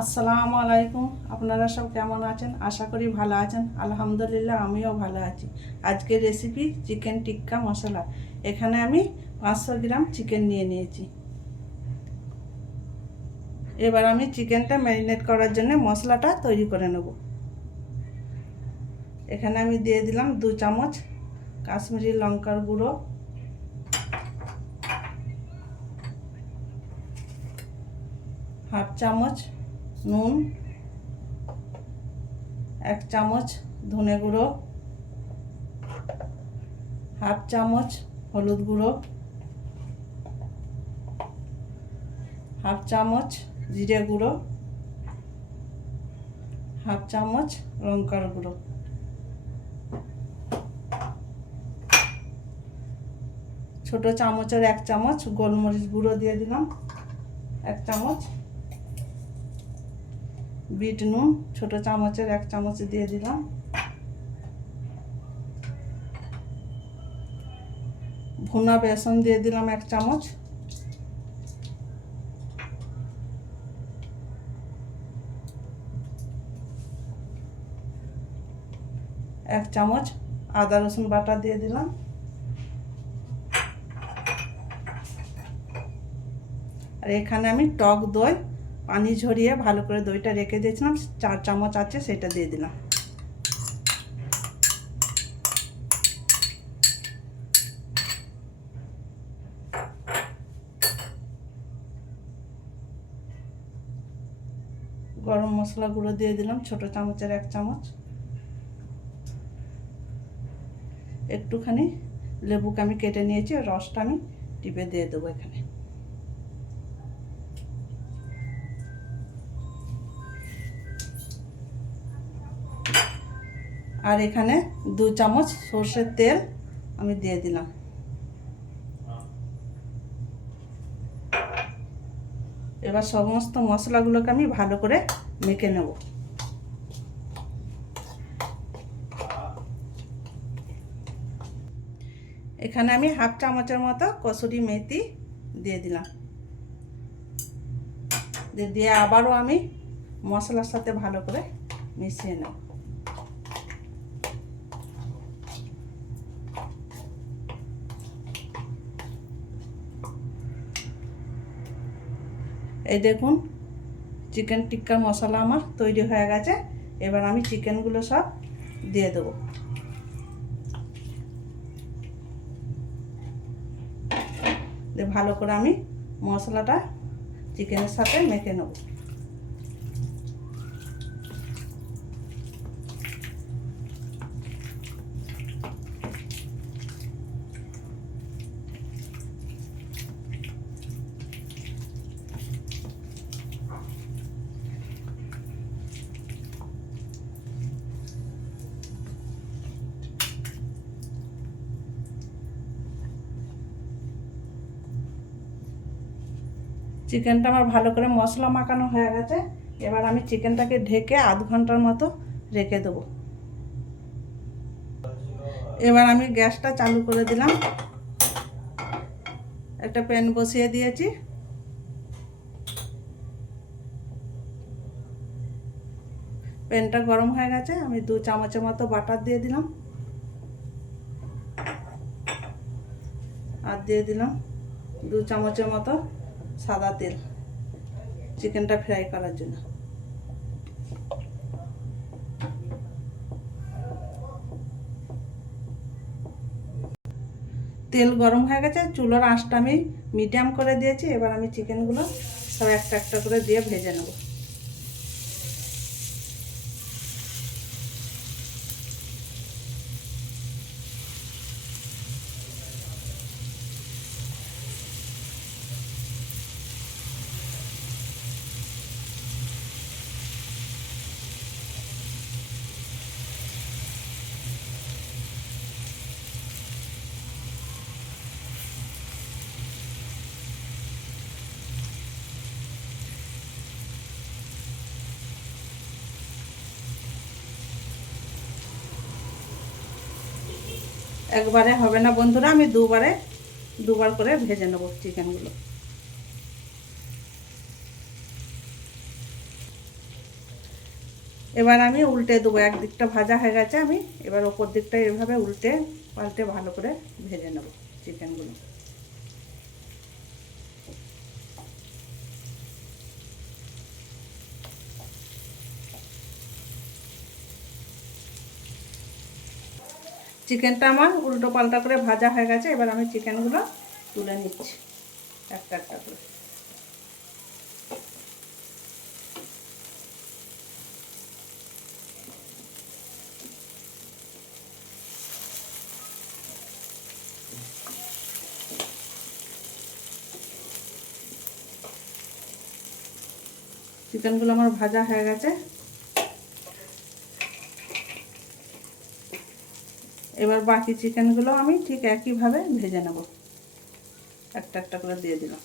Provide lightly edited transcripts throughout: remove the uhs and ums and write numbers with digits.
আসসালামু আলাইকুম। আপনারা সব কেমন আছেন? আশা করি ভালো আছেন। আলহামদুলিল্লাহ আমিও ভালো আছি। আজকের রেসিপি চিকেন টিক্কা মশলা। এখানে আমি 500 গ্রাম চিকেন নিয়ে নিয়েছি। এবার আমি চিকেনটা ম্যারিনেট করার জন্য মশলাটা তৈরি করে নেব। এখানে আমি দিয়ে দিলাম 2 চামচ কাশ্মীরি লঙ্কার গুঁড়ো, হাফ চামচ নুন, 1 চামচ ধনে গুঁড়ো, হাফ চামচ হলুদ গুঁড়ো, হাফ চামচ জিরে গুঁড়ো, হাফ চামচ লঙ্কার গুঁড়ো, ছোট চামচের 1 চামচ গোলমরিচ গুঁড়ো দিয়ে দিলাম, 1 চামচ বিট নুন ছোট চামচের 1 চামচ দিয়ে দিলাম, ভুনা বেসন দিয়ে দিলাম 1 চামচ, এক চামচ আদা রসুন বাটা দিয়ে দিলাম, আর এখানে আমি টক দই পানি ঝরিয়ে ভালো করে দইটা রেখে দিয়েছিলাম, 4 চামচ আছে সেটা দিয়ে দিলাম। গরম মশলা গুঁড়ো দিয়ে দিলাম ছোট চামচের 1 চামচ, একটুখানি লেবুকে আমি কেটে নিয়েছি, রসটা আমি টিপে দিয়ে দেবো এখানে। আর এখানে 2 চামচ সরষের তেল আমি দিয়ে দিলাম। এবার সমস্ত মশলাগুলোকে আমি ভালো করে মেখে নেব। এখানে আমি হাফ চামচের মতো কসুরি মেথি দিয়ে দিলাম, দিয়ে আবারও আমি মশলার সাথে ভালো করে মিশিয়ে নেব। এই দেখুন চিকেন টিক্কা মশলা আমার তৈরি হয়ে গেছে। এবার আমি চিকেনগুলো সব দিয়ে দেবো। ভালো করে আমি মশলাটা চিকেনের সাথে মেখে নেব। চিকেনটা আমার ভালো করে মশলা মাখানো হয়ে গেছে। এবার আমি চিকেনটাকে ঢেকে আধ ঘন্টার মতো রেখে দেবো। এবার আমি গ্যাসটা চালু করে দিলাম, একটা প্যান বসিয়ে দিয়েছি। প্যানটা গরম হয়ে গেছে, আমি 2 চামচের মতো বাটার দিয়ে দিলাম, আর দিয়ে দিলাম 2 চামচের মতো সাদা তেল চিকেনটা ফ্রাই করার জন্য। তেল গরম হয়ে গেছে, চুলার আঁচটা আমি মিডিয়াম করে দিয়েছি। এবার আমি চিকেনগুলো সব একটা একটা করে দিয়ে ভেজে নেব। একবারে হবে না বন্ধুরা, আমি দুবার করে ভেজে নেব চিকেনগুলো। এবার আমি উল্টে দেবো। একদিকটা ভাজা হয়ে গেছে, আমি এবার ওপর দিকটা এভাবে উল্টে পাল্টে ভালো করে ভেজে নেব চিকেনগুলো। চিকেনটা আমার উল্টো পাল্টা করে ভাজা হয়ে গেছে, এবার আমি চিকেনগুলো তুলে নিচ্ছি একটা একটা করে। চিকেনগুলো আমার ভাজা হয়ে গেছে, এবার বাকি চিকেনগুলো আমি ঠিক একইভাবে ভেজে নেব। একটা একটা করে দিয়ে দিলাম।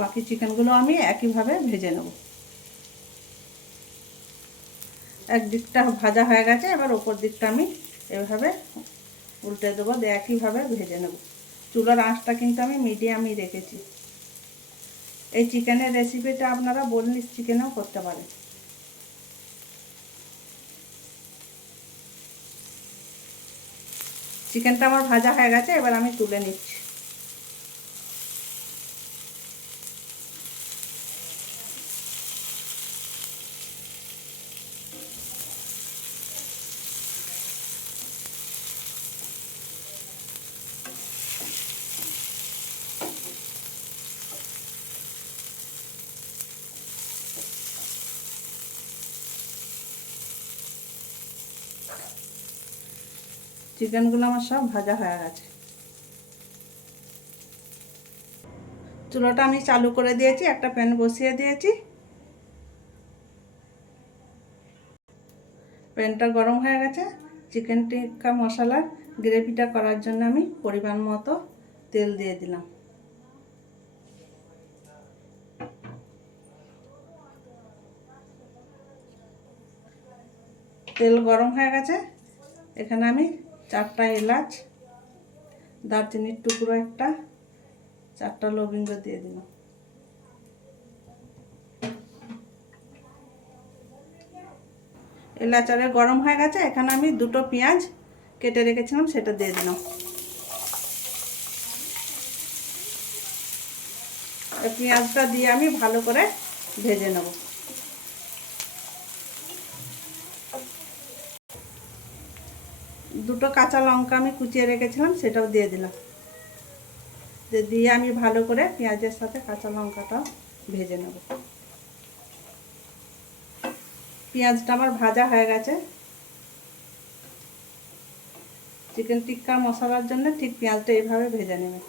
বাকি চিকেনগুলো আমি একইভাবে ভেজে নেব। একদিকটা ভাজা হয়ে গেছে, এবার ওপর দিকটা আমি এভাবে উল্টে দেবো, দিয়ে একইভাবে ভেজে নেব। চুলার আঁচটা কিন্তু আমি মিডিয়ামই রেখেছি। এই চিকেনের রেসিপিটা আপনারা বোনলেস চিকেনেও করতে পারেন। চিকেনটা আমার ভাজা হয়ে গেছে, এবার আমি তুলে নিচ্ছি। চিকেনগুলো আমার সব ভাজা হয়ে গেছে। চুলাটা আমি চালু করে দিয়েছি, একটা প্যান বসিয়ে দিয়েছি। প্যানটা গরম হয়ে গেছে। চিকেন টিক্কা মশলার গ্রেভিটা করার জন্য আমি পরিমাণ মতো তেল দিয়ে দিলাম। তেল গরম হয়ে গেছে, এখানে আমি 4টা এলাচ, দারচিনির টুকরো একটা, 4টা লবঙ্গ দিয়ে দিলাম। এলাচারে গরম হয়ে গেছে, এখানে আমি 2টো পেঁয়াজ কেটে রেখেছিলাম সেটা দিয়ে দিলাম। এই পেঁয়াজটা দিয়ে আমি ভালো করে ভেজে নেব। দুটো কাঁচা লঙ্কা আমি কুচিয়ে রেখেছিলাম সেটাও দিয়ে দিলাম। দিয়ে আমি ভালো করে পেঁয়াজের সাথে কাঁচা লঙ্কাটাও ভেজে নেব। পেঁয়াজটা আমার ভাজা হয়ে গেছে। চিকেন টিক্কা মশলার জন্য ঠিক পেঁয়াজটা এইভাবে ভেজে নেবে।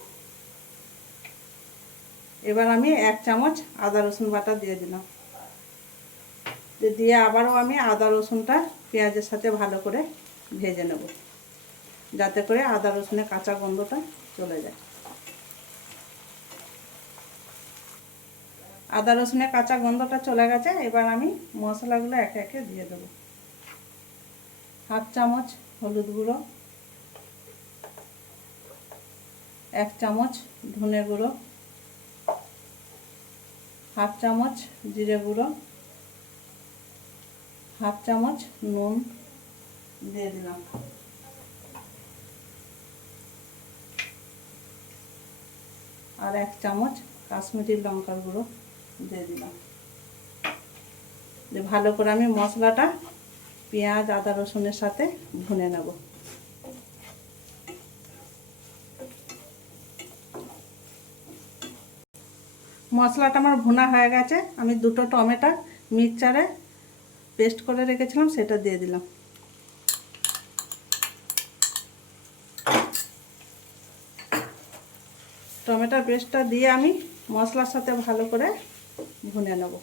এবার আমি 1 চামচ আদা রসুন বাটা দিয়ে দিলাম। দিয়ে আবারও আমি আদা রসুনটা পেঁয়াজের সাথে ভালো করে ভেজে নেব, যাতে করে আদা রসুনের কাঁচা গন্ধটা চলে যায়। আদা রসুনের কাঁচা গন্ধটা চলে গেছে, এবার আমি মশলাগুলো একে একে দিয়ে দেব। 1/2 চামচ হলুদ গুঁড়ো, 1 চামচ ধনে গুঁড়ো, 1/2 চামচ জিরে গুঁড়ো, 1/2 চামচ নুন দিয়ে দিলাম। আর 1 চামচ কাশ্মীরি লঙ্কার গুঁড়ো দিয়ে দিলাম। যে ভালো করে আমি মশলাটা পেঁয়াজ আদা রসুনের সাথে ভুনে নেব। মশলাটা আমার ভুনা হয়ে গেছে, আমি 2টো টমেটো মিক্সচারে পেস্ট করে রেখেছিলাম সেটা দিয়ে দিলাম। টমেটোর পেস্টটা দিয়ে আমি মশলার সাথে ভালো করে ভুনে নেব।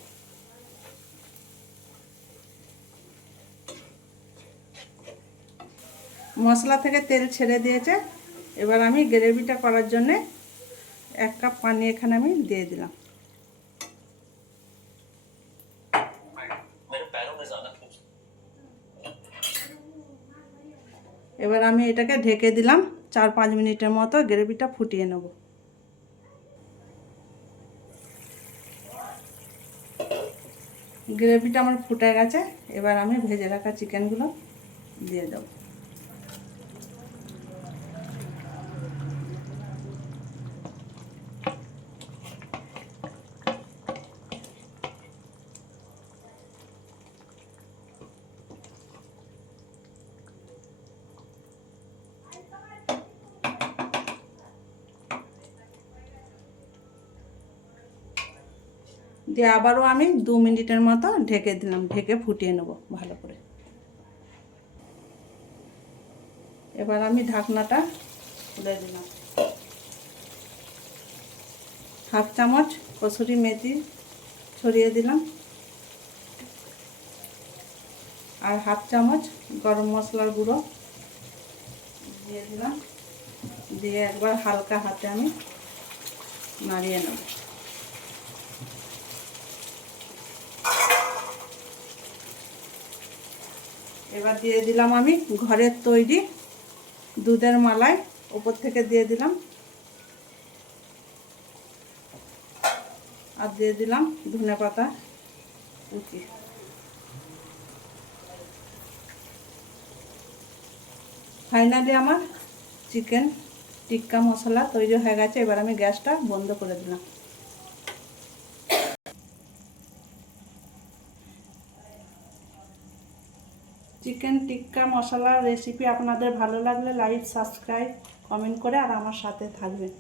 মশলা থেকে তেল ছেড়ে দিয়েছে, এবার আমি গ্রেভিটা করার জন্যে 1 কাপ পানি এখানে আমি দিয়ে দিলাম। এবার আমি এটাকে ঢেকে দিলাম 4-5 মিনিটের মতো গ্রেভিটা ফুটিয়ে নেব। গ্রেভিটা আমার ফুটে গেছে, এবার আমি ভেজে রাখা চিকেনগুলো দিয়ে দেব। দিয়ে আবারও আমি 2 মিনিটের মতো ঢেকে দিলাম, ঢেকে ফুটিয়ে নেব ভালো করে। এবার আমি ঢাকনাটা খুলে দিলাম। 1/2 চামচ কসুরি মেথি ছড়িয়ে দিলাম, আর 1/2 চামচ গরম মশলার গুঁড়ো দিয়ে দিলাম। দিয়ে একবার হালকা হাতে আমি নাড়িয়ে নেব। এবার দিয়ে দিলাম আমি ঘরের তৈরি দুধের মালাই, উপর থেকে দিয়ে দিলাম, আর দিয়ে দিলাম ধনেপাতা কুচি। ফাইনালি আমার চিকেন টিক্কা মশলা তৈরি হয়ে গেছে। এবার আমি গ্যাসটা বন্ধ করে দিলাম। চিকেন টিক্কা মশলা রেসিপি আপনাদের ভালো লাগলে লাইক, সাবস্ক্রাইব, কমেন্ট করে আর আমার সাথে থাকবেন।